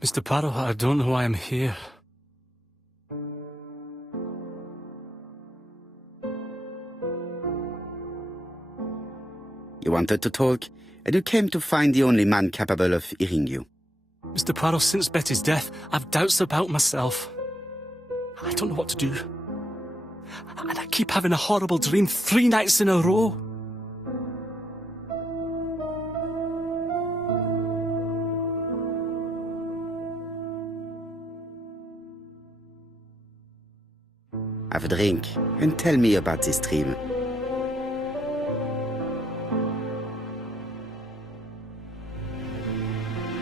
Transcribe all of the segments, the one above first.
Mr. Poirot, I don't know why I'm here. You wanted to talk, and you came to find the only man capable of hearing you. Mr. Poirot, since Betty's death, I've doubts about myself. I don't know what to do. And I keep having a horrible dream 3 nights in a row. Have a drink, and tell me about this dream.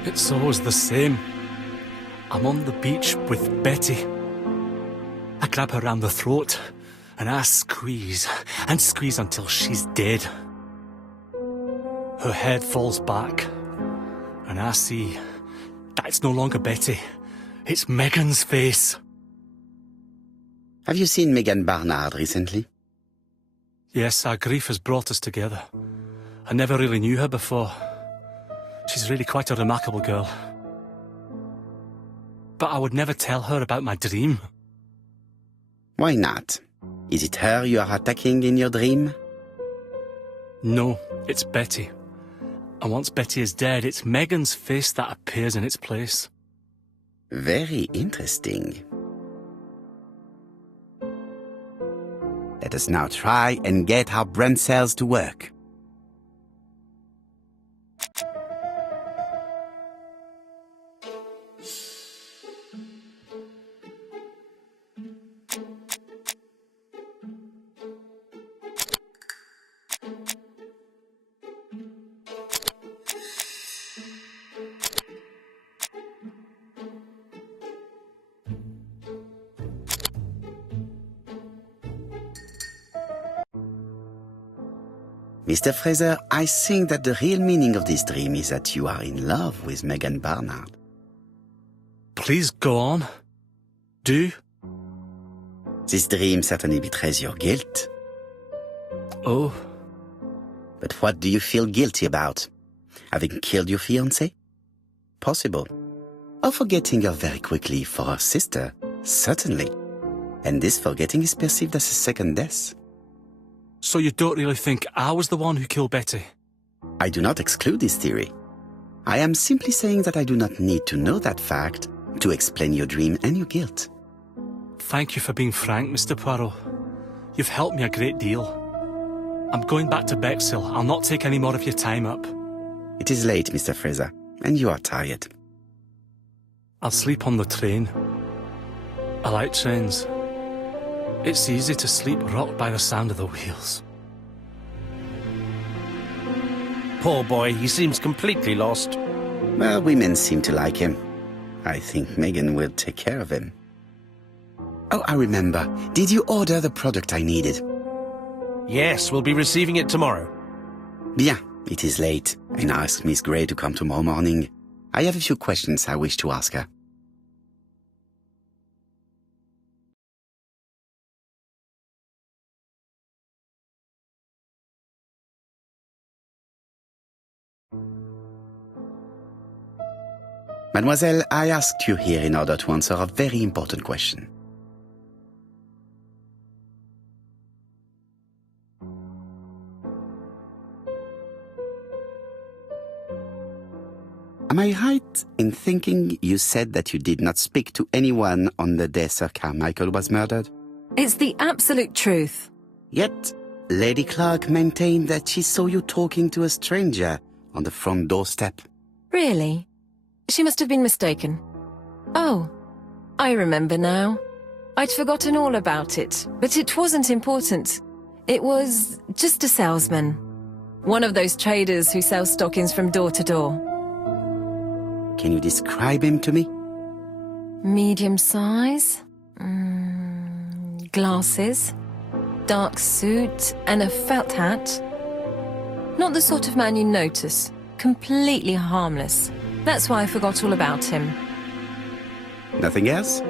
It's always the same. I'm on the beach with Betty. I grab her round the throat, and I squeeze, and squeeze until she's dead. Her head falls back, and I see that it's no longer Betty. It's Megan's face. Have you seen Megan Barnard recently? Yes, our grief has brought us together. I never really knew her before. She's really quite a remarkable girl. But I would never tell her about my dream. Why not? Is it her you are attacking in your dream? No, it's Betty. And once Betty is dead, it's Megan's face that appears in its place. Very interesting. Let us now try and get our brain cells to work. Mr. Fraser, I think that the real meaning of this dream is that you are in love with Megan Barnard. Please go on. Do. This dream certainly betrays your guilt. Oh. But what do you feel guilty about? Having killed your fiancé? Possible. Or forgetting her very quickly for her sister? Certainly. And this forgetting is perceived as a second death. So you don't really think I was the one who killed Betty? I do not exclude this theory. I am simply saying that I do not need to know that fact to explain your dream and your guilt. Thank you for being frank, Mr. Poirot. You've helped me a great deal. I'm going back to Bexhill. I'll not take any more of your time up. It is late, Mr. Fraser, and you are tired. I'll sleep on the train. I like trains. It's easy to sleep rocked by the sound of the wheels. Poor boy, he seems completely lost. Well, women seem to like him. I think Megan will take care of him. Oh, I remember. Did you order the product I needed? Yes, we'll be receiving it tomorrow. Bien, it is late, and I asked Miss Gray to come tomorrow morning. I have a few questions I wish to ask her. Mademoiselle, I asked you here in order to answer a very important question. Am I right in thinking you said that you did not speak to anyone on the day Sir Carmichael was murdered? It's the absolute truth. Yet, Lady Clark maintained that she saw you talking to a stranger on the front doorstep. Really? She must have been mistaken. Oh, I remember now. I'd forgotten all about it, but it wasn't important. It was just a salesman. One of those traders who sell stockings from door to door. Can you describe him to me? Medium size, glasses, dark suit, and a felt hat. Not the sort of man you notice. Completely harmless. That's why I forgot all about him. Nothing else?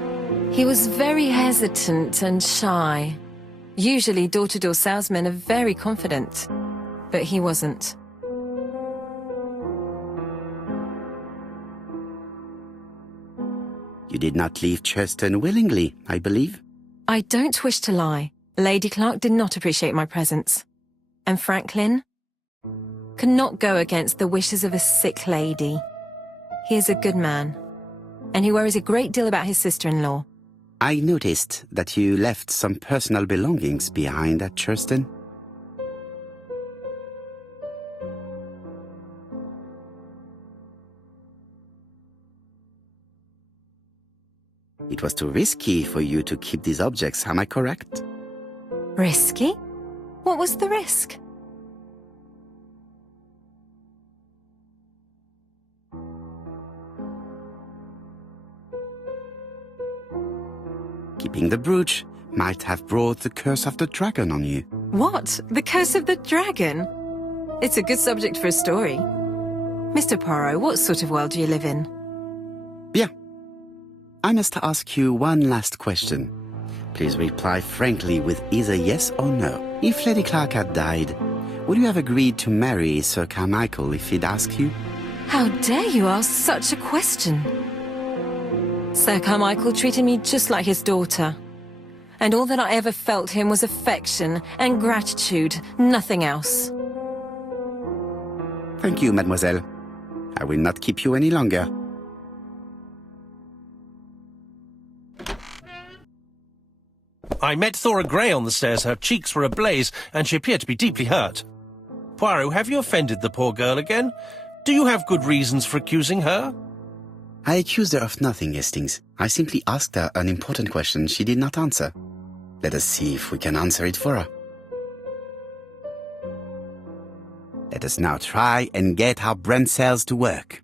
He was very hesitant and shy. Usually door-to-door salesmen are very confident, but he wasn't. You did not leave Churston willingly, I believe. I don't wish to lie. Lady Clark did not appreciate my presence. And Franklin could not go against the wishes of a sick lady. He is a good man, and he worries a great deal about his sister-in-law. I noticed that you left some personal belongings behind at Churston. It was too risky for you to keep these objects, am I correct? Risky? What was the risk? Keeping the brooch might have brought the curse of the dragon on you. What? The curse of the dragon? It's a good subject for a story. Mr. Poirot, what sort of world do you live in? Bien. I must ask you one last question. Please reply frankly with either yes or no. If Lady Clark had died, would you have agreed to marry Sir Carmichael if he'd asked you? How dare you ask such a question? Sir Carmichael treated me just like his daughter. And all that I ever felt him was affection and gratitude, nothing else. Thank you, mademoiselle. I will not keep you any longer. I met Thora Grey on the stairs. Her cheeks were ablaze, and she appeared to be deeply hurt. Poirot, have you offended the poor girl again? Do you have good reasons for accusing her? I accused her of nothing, Hastings. I simply asked her an important question she did not answer. Let us see if we can answer it for her. Let us now try and get our brain cells to work.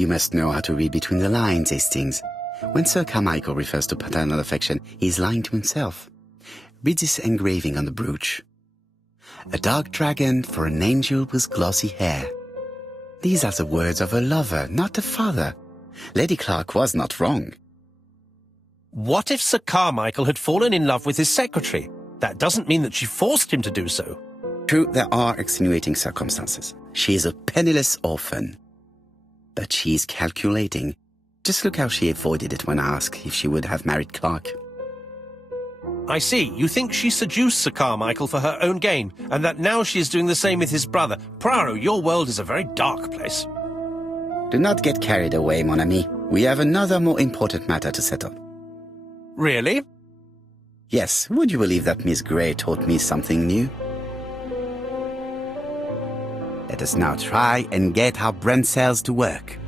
You must know how to read between the lines, Hastings. When Sir Carmichael refers to paternal affection, he is lying to himself. Read this engraving on the brooch. A dark dragon for an angel with glossy hair. These are the words of a lover, not a father. Lady Clark was not wrong. What if Sir Carmichael had fallen in love with his secretary? That doesn't mean that she forced him to do so. True, there are extenuating circumstances. She is a penniless orphan. But she is calculating. Just look how she avoided it when asked if she would have married Clark. I see. You think she seduced Sir Carmichael for her own gain, and that now she is doing the same with his brother. Poirot, your world is a very dark place. Do not get carried away, mon ami. We have another more important matter to settle. Really? Yes, would you believe that Miss Grey taught me something new? Let us now try and get our brain cells to work.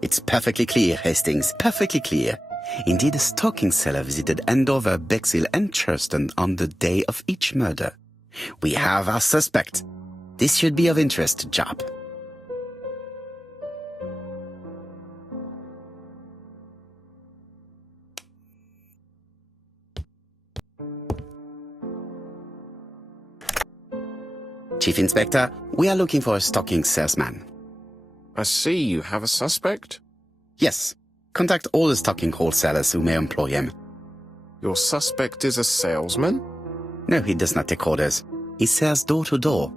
It's perfectly clear, Hastings, perfectly clear. Indeed, a stocking seller visited Andover, Bexhill and Churston on the day of each murder. We have our suspect. This should be of interest to Job. Chief Inspector, we are looking for a stocking salesman. I see you have a suspect? Yes. Contact all the stocking wholesalers who may employ him. Your suspect is a salesman? No, he does not take orders. He sells door to door.